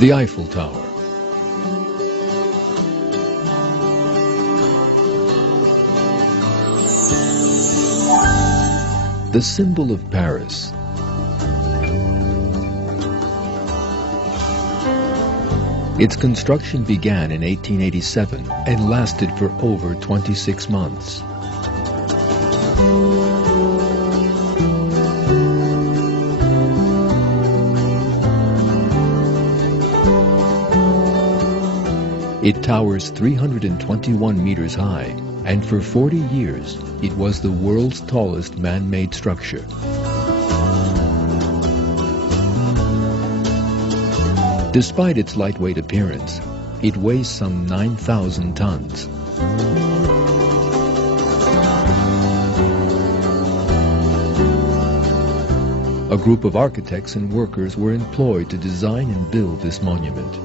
The Eiffel Tower. The symbol of Paris. Its construction began in 1887 and lasted for over 26 months. It towers 321 meters high, and for 40 years it was the world's tallest man-made structure. Despite its lightweight appearance, it weighs some 9,000 tons. A group of architects and workers were employed to design and build this monument.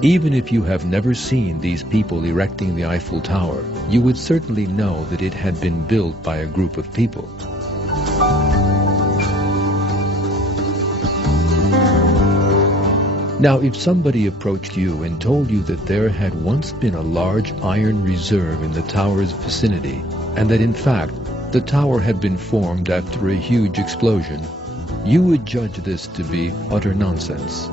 Even if you have never seen these people erecting the Eiffel Tower, you would certainly know that it had been built by a group of people. Now, if somebody approached you and told you that there had once been a large iron reserve in the tower's vicinity, and that in fact the tower had been formed after a huge explosion, you would judge this to be utter nonsense.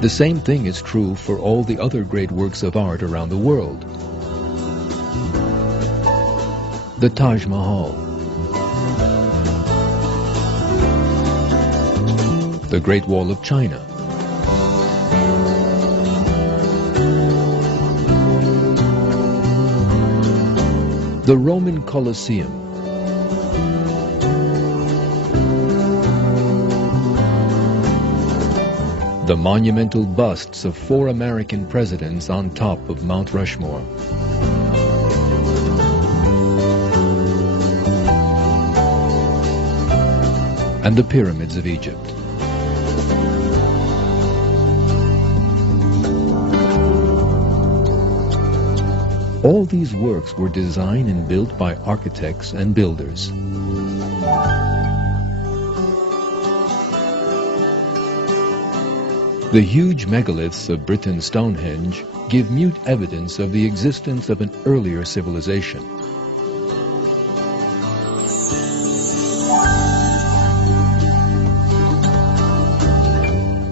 The same thing is true for all the other great works of art around the world. The Taj Mahal, the Great Wall of China, the Roman Colosseum, the monumental busts of 4 American presidents on top of Mount Rushmore, and the pyramids of Egypt. All these works were designed and built by architects and builders. The huge megaliths of Britain's Stonehenge give mute evidence of the existence of an earlier civilization.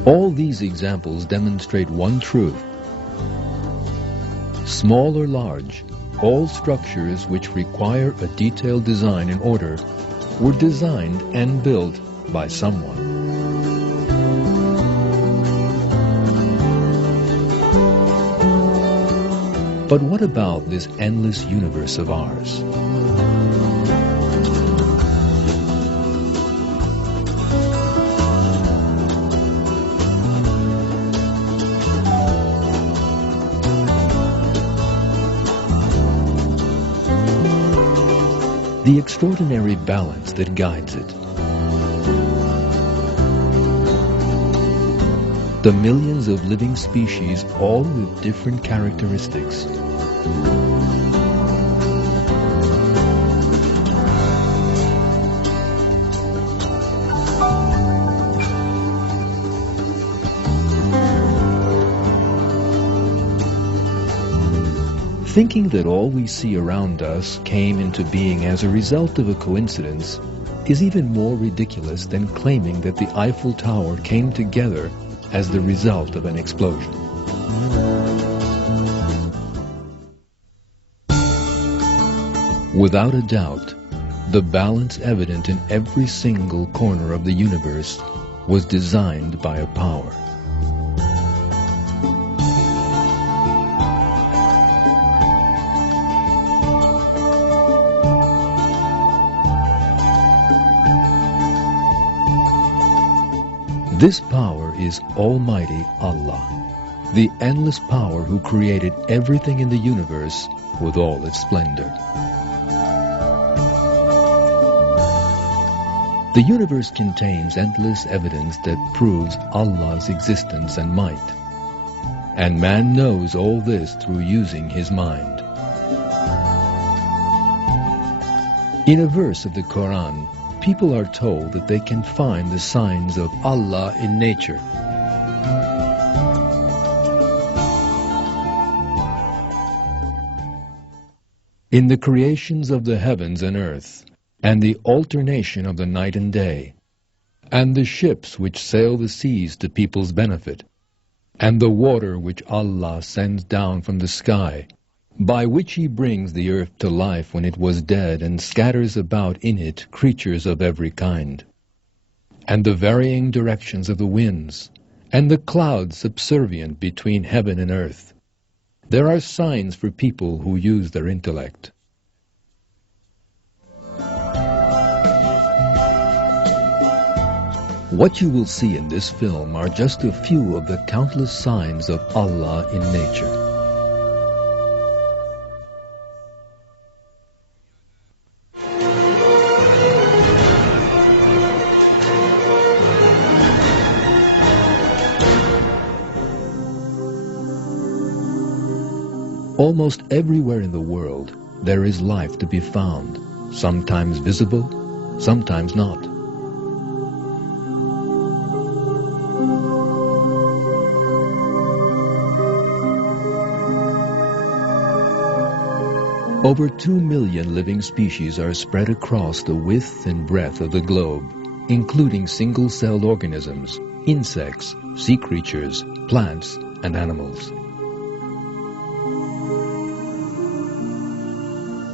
All these examples demonstrate one truth. Small or large, all structures which require a detailed design and order were designed and built by someone. But what about this endless universe of ours? The extraordinary balance that guides it. The millions of living species, all with different characteristics. Thinking that all we see around us came into being as a result of a coincidence is even more ridiculous than claiming that the Eiffel Tower came together as the result of an explosion. Without a doubt, the balance evident in every single corner of the universe was designed by a power. This power is Almighty Allah, the endless power who created everything in the universe with all its splendor. The universe contains endless evidence that proves Allah's existence and might, and man knows all this through using his mind. In a verse of the Quran, people are told that they can find the signs of Allah in nature. In the creations of the heavens and earth, and the alternation of the night and day, and the ships which sail the seas to people's benefit, and the water which Allah sends down from the sky, by which He brings the earth to life when it was dead, and scatters about in it creatures of every kind, and the varying directions of the winds, and the clouds subservient between heaven and earth. There are signs for people who use their intellect. What you will see in this film are just a few of the countless signs of Allah in nature. Almost everywhere in the world, there is life to be found, sometimes visible, sometimes not. Over 2 million living species are spread across the width and breadth of the globe, including single-celled organisms, insects, sea creatures, plants, and animals.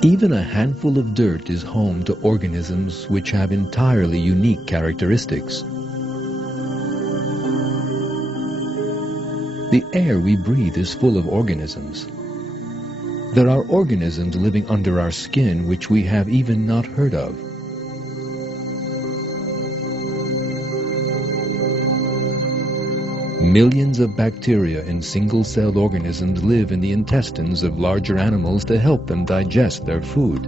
Even a handful of dirt is home to organisms which have entirely unique characteristics. The air we breathe is full of organisms. There are organisms living under our skin which we have even not heard of. Millions of bacteria in single-celled organisms live in the intestines of larger animals to help them digest their food.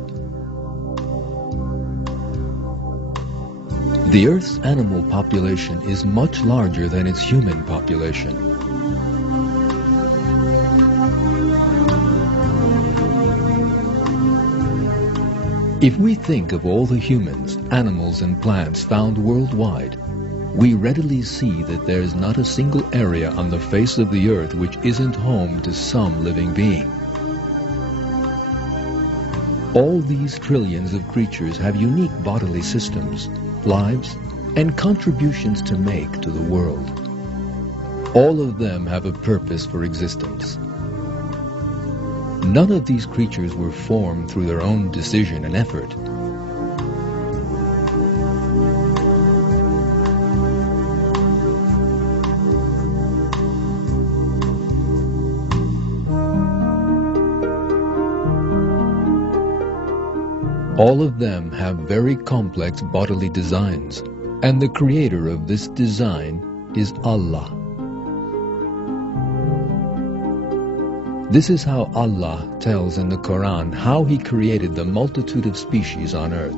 The Earth's animal population is much larger than its human population. If we think of all the humans, animals, and plants found worldwide, we readily see that there is not a single area on the face of the earth which isn't home to some living being. All these trillions of creatures have unique bodily systems, lives, and contributions to make to the world. All of them have a purpose for existence. None of these creatures were formed through their own decision and effort. All of them have very complex bodily designs, and the creator of this design is Allah. This is how Allah tells in the Quran how He created the multitude of species on earth.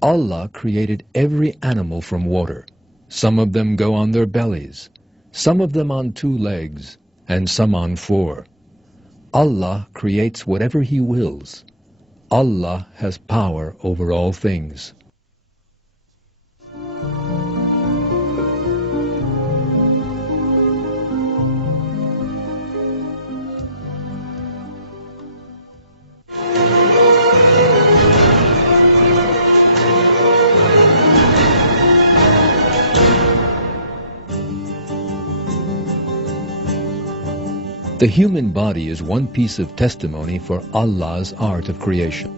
Allah created every animal from water. Some of them go on their bellies, some of them on 2 legs, and some on 4. Allah creates whatever He wills. Allah has power over all things. The human body is one piece of testimony for Allah's art of creation.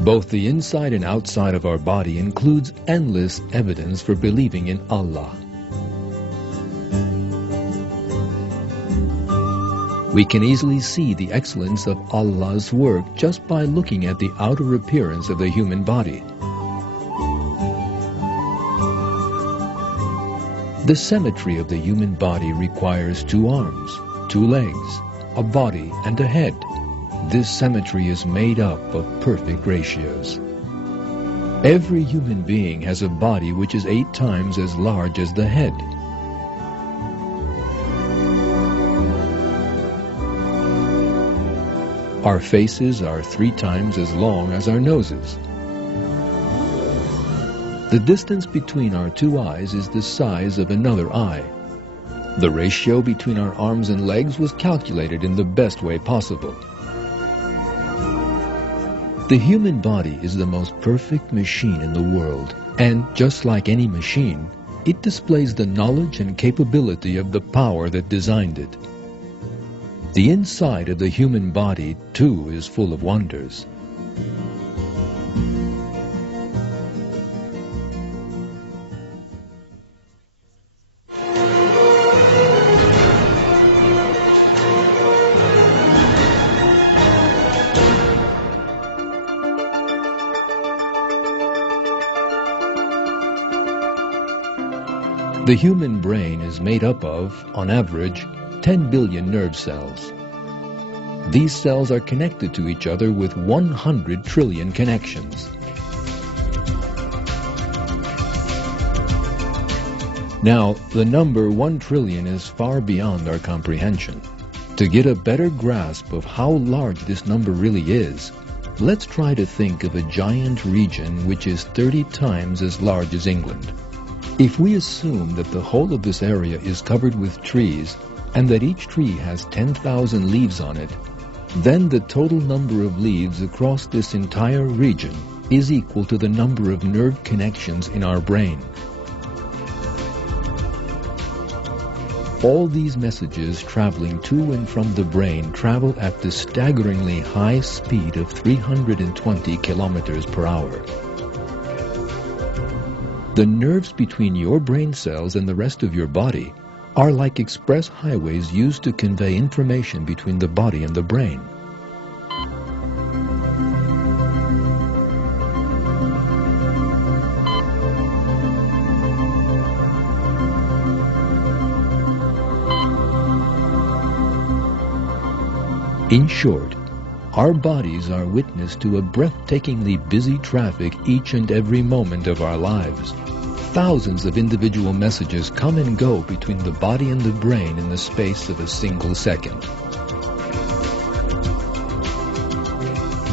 Both the inside and outside of our body includes endless evidence for believing in Allah. We can easily see the excellence of Allah's work just by looking at the outer appearance of the human body. The symmetry of the human body requires 2 arms, 2 legs, a body, and a head. This symmetry is made up of perfect ratios. Every human being has a body which is 8 times as large as the head. Our faces are 3 times as long as our noses. The distance between our 2 eyes is the size of another eye. The ratio between our arms and legs was calculated in the best way possible. The human body is the most perfect machine in the world, and just like any machine, it displays the knowledge and capability of the power that designed it. The inside of the human body, too, is full of wonders. The human brain is made up of, on average, 10 billion nerve cells. These cells are connected to each other with 100 trillion connections. Now, the number 1 trillion is far beyond our comprehension. To get a better grasp of how large this number really is, let's try to think of a giant region which is 30 times as large as England. If we assume that the whole of this area is covered with trees and that each tree has 10,000 leaves on it, then the total number of leaves across this entire region is equal to the number of nerve connections in our brain. All these messages traveling to and from the brain travel at the staggeringly high speed of 320 kilometers per hour. The nerves between your brain cells and the rest of your body are like express highways used to convey information between the body and the brain. In short, our bodies are witness to a breathtakingly busy traffic each and every moment of our lives. Thousands of individual messages come and go between the body and the brain in the space of a single second.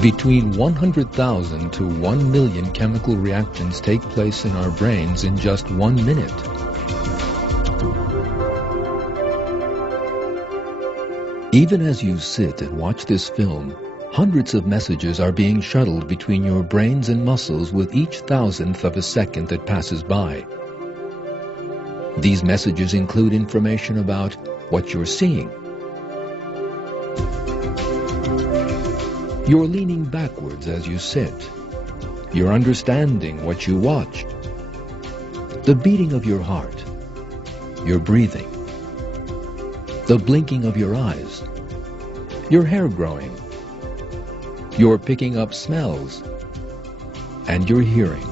Between 100,000 to 1 million chemical reactions take place in our brains in just 1 minute. Even as you sit and watch this film, hundreds of messages are being shuttled between your brains and muscles with each thousandth of a second that passes by. These messages include information about what you're seeing. You're leaning backwards as you sit. You're understanding what you watched. The beating of your heart. Your breathing. The blinking of your eyes. Your hair growing. You're picking up smells, and you're hearing.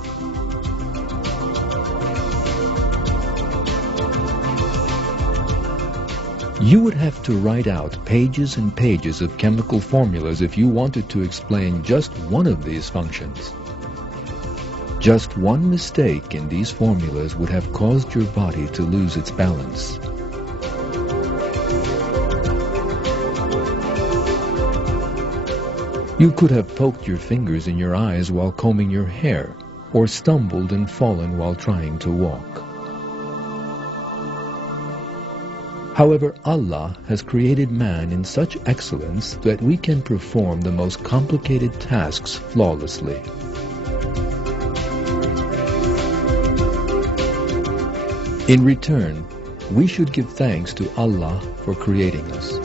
You would have to write out pages and pages of chemical formulas if you wanted to explain just one of these functions. Just one mistake in these formulas would have caused your body to lose its balance. You could have poked your fingers in your eyes while combing your hair, or stumbled and fallen while trying to walk. However, Allah has created man in such excellence that we can perform the most complicated tasks flawlessly. In return, we should give thanks to Allah for creating us.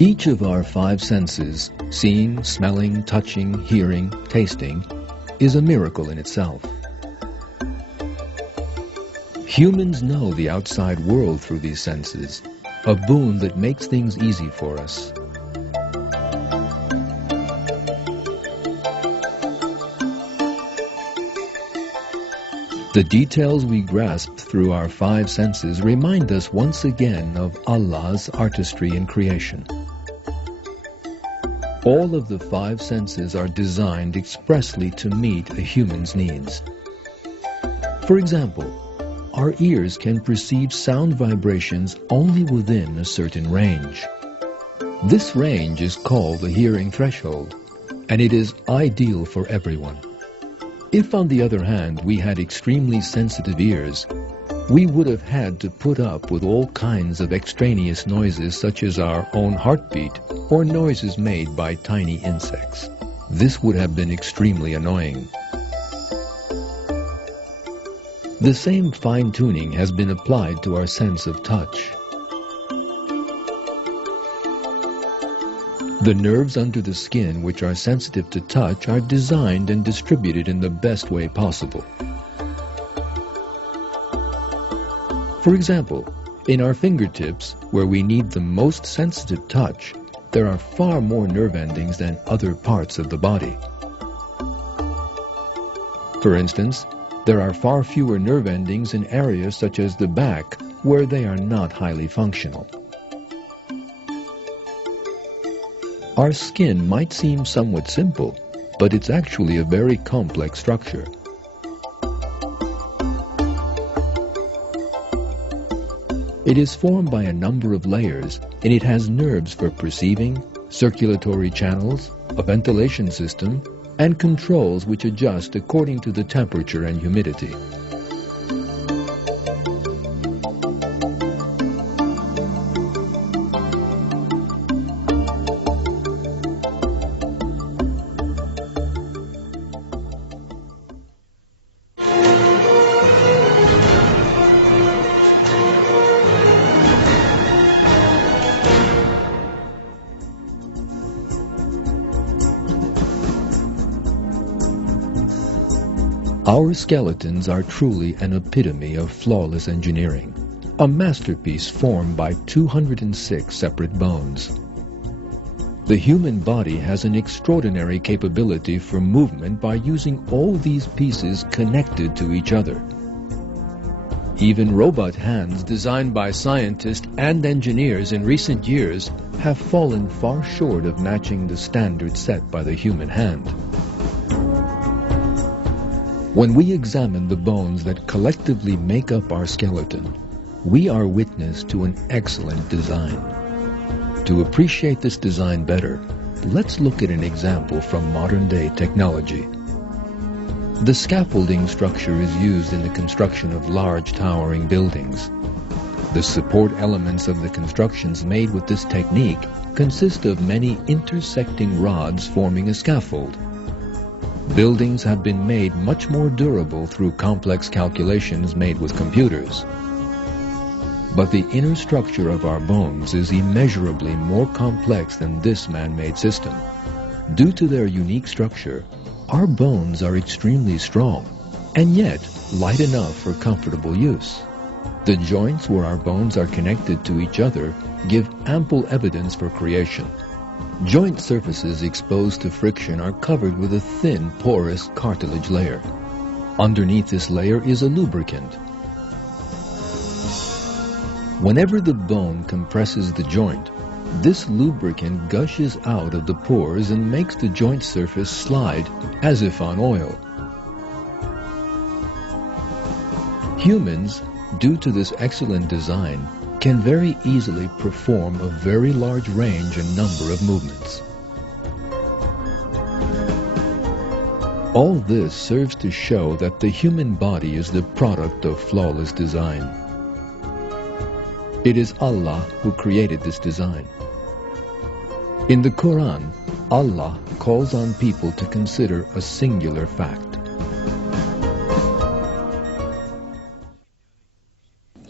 Each of our 5 senses, seeing, smelling, touching, hearing, tasting, is a miracle in itself. Humans know the outside world through these senses, a boon that makes things easy for us. The details we grasp through our five senses remind us once again of Allah's artistry in creation. All of the five senses are designed expressly to meet a human's needs. For example, our ears can perceive sound vibrations only within a certain range. This range is called the hearing threshold, and it is ideal for everyone. If, on the other hand, we had extremely sensitive ears, we would have had to put up with all kinds of extraneous noises such as our own heartbeat or noises made by tiny insects. This would have been extremely annoying. The same fine-tuning has been applied to our sense of touch. The nerves under the skin which are sensitive to touch are designed and distributed in the best way possible. For example, in our fingertips, where we need the most sensitive touch, there are far more nerve endings than other parts of the body. For instance, there are far fewer nerve endings in areas such as the back, where they are not highly functional. Our skin might seem somewhat simple, but it's actually a very complex structure. It is formed by a number of layers, and it has nerves for perceiving, circulatory channels, a ventilation system, and controls which adjust according to the temperature and humidity. Our skeletons are truly an epitome of flawless engineering, a masterpiece formed by 206 separate bones. The human body has an extraordinary capability for movement by using all these pieces connected to each other. Even robot hands designed by scientists and engineers in recent years have fallen far short of matching the standard set by the human hand. When we examine the bones that collectively make up our skeleton, we are witness to an excellent design. To appreciate this design better, let's look at an example from modern-day technology. The scaffolding structure is used in the construction of large towering buildings. The support elements of the constructions made with this technique consist of many intersecting rods forming a scaffold. Buildings have been made much more durable through complex calculations made with computers. But the inner structure of our bones is immeasurably more complex than this man-made system. Due to their unique structure, our bones are extremely strong, and yet light enough for comfortable use. The joints where our bones are connected to each other give ample evidence for creation. Joint surfaces exposed to friction are covered with a thin, porous cartilage layer. Underneath this layer is a lubricant. Whenever the bone compresses the joint, this lubricant gushes out of the pores and makes the joint surface slide as if on oil. Humans, due to this excellent design, can very easily perform a very large range and number of movements. All this serves to show that the human body is the product of flawless design. It is Allah who created this design. In the Quran, Allah calls on people to consider a singular fact.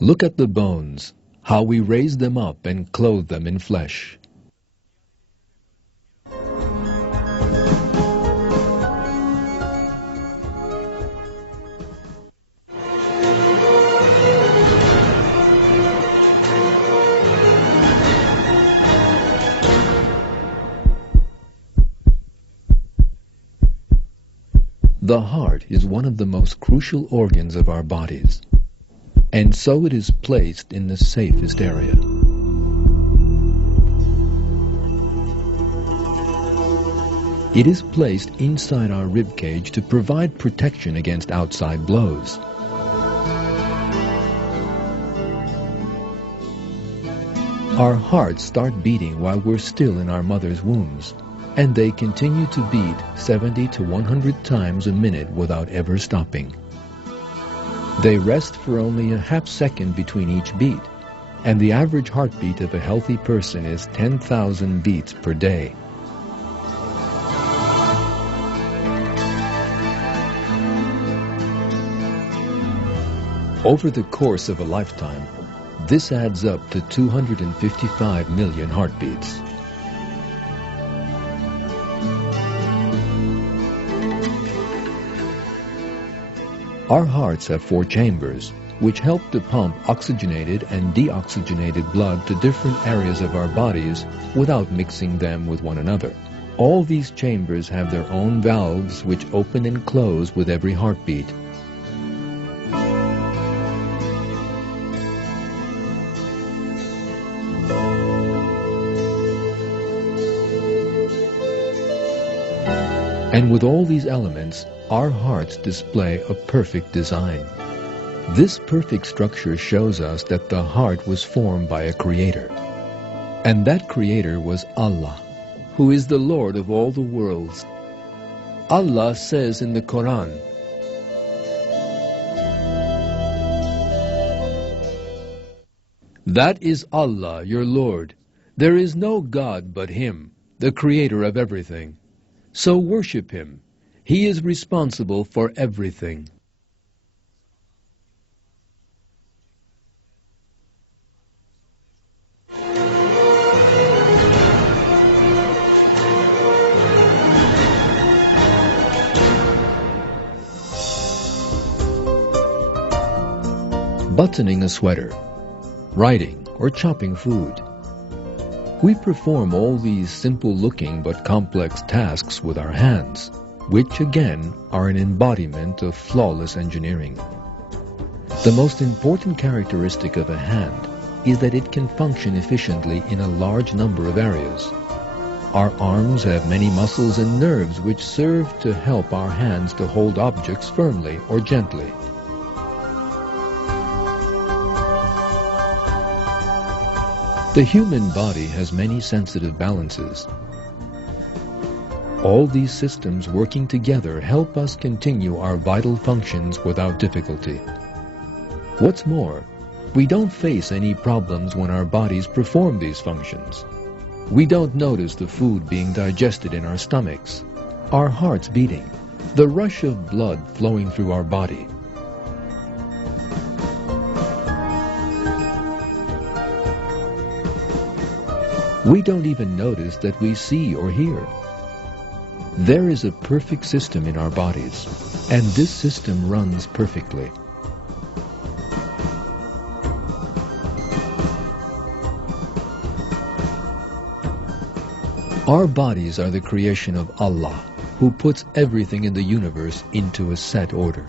Look at the bones, how we raise them up and clothe them in flesh. The heart is one of the most crucial organs of our bodies, and so it is placed in the safest area. It is placed inside our rib cage to provide protection against outside blows. Our hearts start beating while we're still in our mother's wombs, and they continue to beat 70 to 100 times a minute without ever stopping. They rest for only a half second between each beat, and the average heartbeat of a healthy person is 10,000 beats per day. Over the course of a lifetime, this adds up to 255 million heartbeats. Our hearts have 4 chambers, which help to pump oxygenated and deoxygenated blood to different areas of our bodies without mixing them with one another. All these chambers have their own valves which open and close with every heartbeat. And with all these elements, our hearts display a perfect design. This perfect structure shows us that the heart was formed by a creator. And that creator was Allah, who is the Lord of all the worlds. Allah says in the Quran, "That is Allah, your Lord. There is no God but Him, the creator of everything. So worship Him. He is responsible for everything." Buttoning a sweater, writing, or chopping food. We perform all these simple-looking but complex tasks with our hands, which again are an embodiment of flawless engineering. The most important characteristic of a hand is that it can function efficiently in a large number of areas. Our arms have many muscles and nerves which serve to help our hands to hold objects firmly or gently. The human body has many sensitive balances. All these systems working together help us continue our vital functions without difficulty. What's more, we don't face any problems when our bodies perform these functions. We don't notice the food being digested in our stomachs, our hearts beating, the rush of blood flowing through our body. We don't even notice that we see or hear. There is a perfect system in our bodies, and this system runs perfectly. Our bodies are the creation of Allah, who puts everything in the universe into a set order.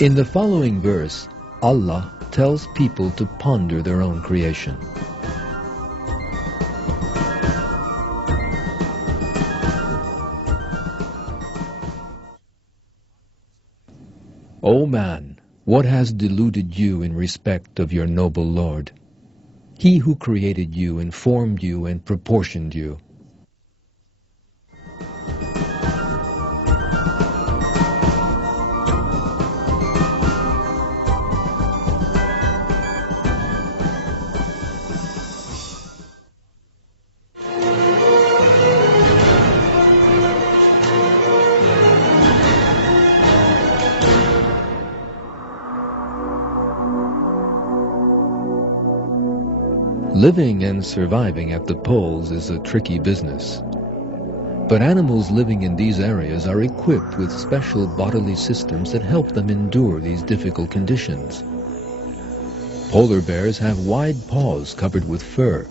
In the following verse, Allah tells people to ponder their own creation. O man, what has deluded you in respect of your noble Lord? He who created you and formed you and proportioned you. Living and surviving at the poles is a tricky business. But animals living in these areas are equipped with special bodily systems that help them endure these difficult conditions. Polar bears have wide paws covered with fur,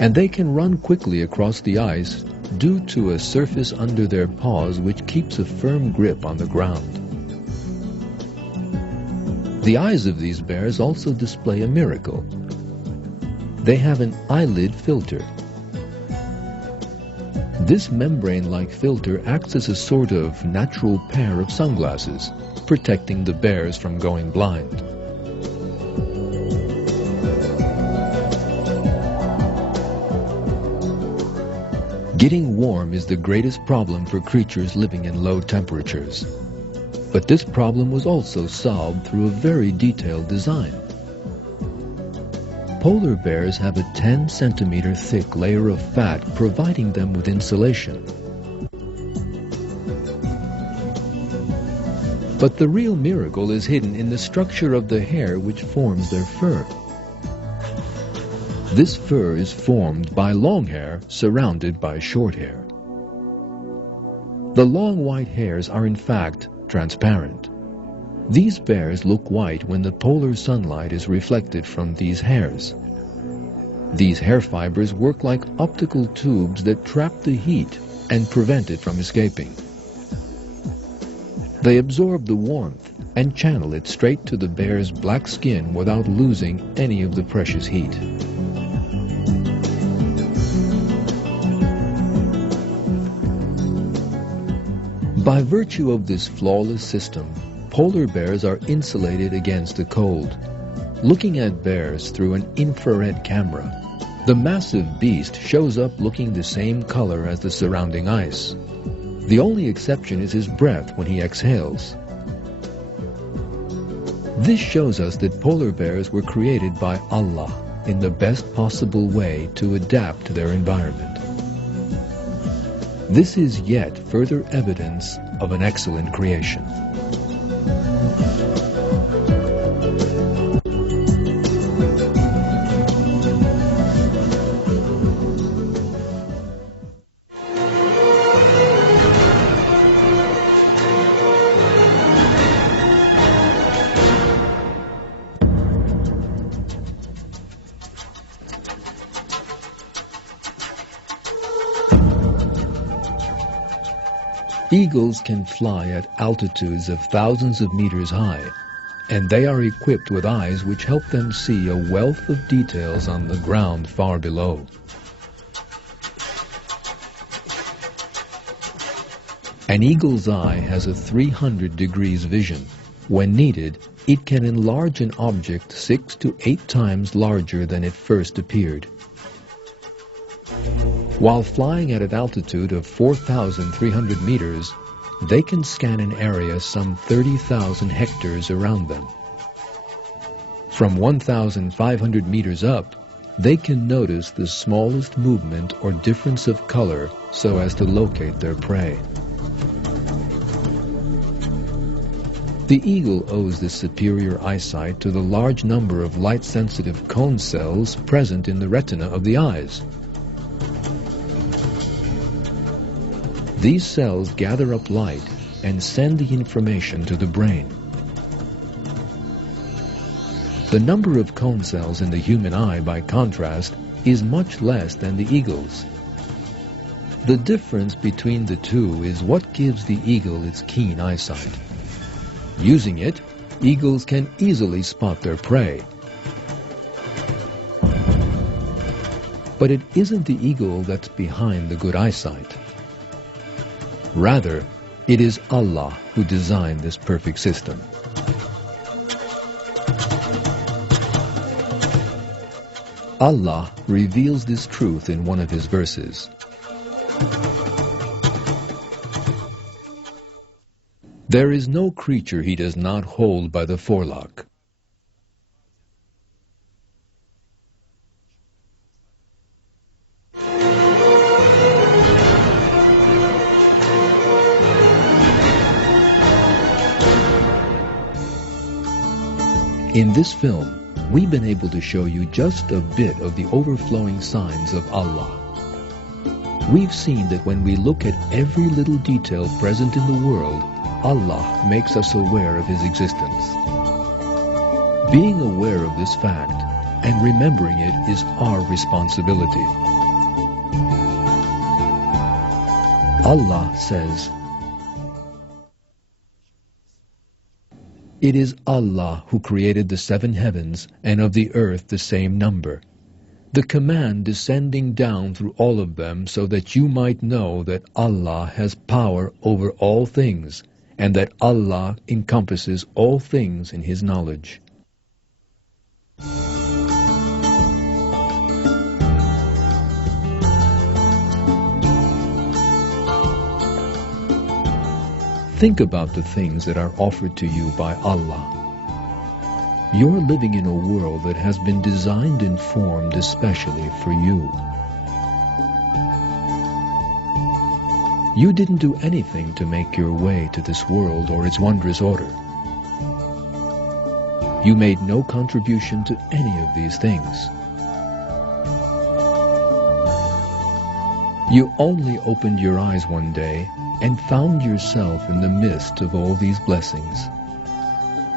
and they can run quickly across the ice due to a surface under their paws which keeps a firm grip on the ground. The eyes of these bears also display a miracle. They have an eyelid filter. This membrane-like filter acts as a sort of natural pair of sunglasses, protecting the bears from going blind. Getting warm is the greatest problem for creatures living in low temperatures. But this problem was also solved through a very detailed design. Polar bears have a 10-centimeter thick layer of fat providing them with insulation. But the real miracle is hidden in the structure of the hair which forms their fur. This fur is formed by long hair surrounded by short hair. The long white hairs are in fact transparent. These bears look white when the polar sunlight is reflected from these hairs. These hair fibers work like optical tubes that trap the heat and prevent it from escaping. They absorb the warmth and channel it straight to the bear's black skin without losing any of the precious heat. By virtue of this flawless system, polar bears are insulated against the cold. Looking at bears through an infrared camera, the massive beast shows up looking the same color as the surrounding ice. The only exception is his breath when he exhales. This shows us that polar bears were created by Allah in the best possible way to adapt to their environment. This is yet further evidence of an excellent creation. Eagles can fly at altitudes of thousands of meters high, and they are equipped with eyes which help them see a wealth of details on the ground far below. An eagle's eye has a 300 degrees vision. When needed, it can enlarge an object 6 to 8 times larger than it first appeared. While flying at an altitude of 4,300 meters, they can scan an area some 30,000 hectares around them. From 1,500 meters up, they can notice the smallest movement or difference of color so as to locate their prey. The eagle owes this superior eyesight to the large number of light-sensitive cone cells present in the retina of the eyes. These cells gather up light and send the information to the brain. The number of cone cells in the human eye, by contrast, is much less than the eagle's. The difference between the two is what gives the eagle its keen eyesight. Using it, eagles can easily spot their prey. But it isn't the eagle that's behind the good eyesight. Rather, it is Allah who designed this perfect system. Allah reveals this truth in one of His verses. There is no creature He does not hold by the forelock. In this film, we've been able to show you just a bit of the overflowing signs of Allah. We've seen that when we look at every little detail present in the world, Allah makes us aware of His existence. Being aware of this fact and remembering it is our responsibility. Allah says, "It is Allah who created the 7 heavens and of the earth the same number, the command descending down through all of them so that you might know that Allah has power over all things and that Allah encompasses all things in His knowledge." Think about the things that are offered to you by Allah. You're living in a world that has been designed and formed especially for you. You didn't do anything to make your way to this world or its wondrous order. You made no contribution to any of these things. You only opened your eyes one day and found yourself in the midst of all these blessings.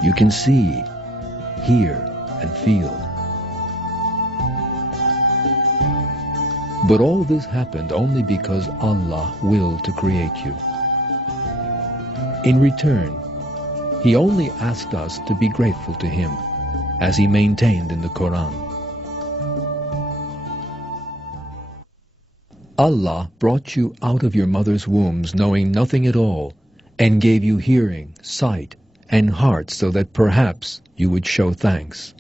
You can see, hear, and feel. But all this happened only because Allah willed to create you. In return, He only asked us to be grateful to Him, as He maintained in the Quran. Allah brought you out of your mother's wombs knowing nothing at all, and gave you hearing, sight, and heart so that perhaps you would show thanks.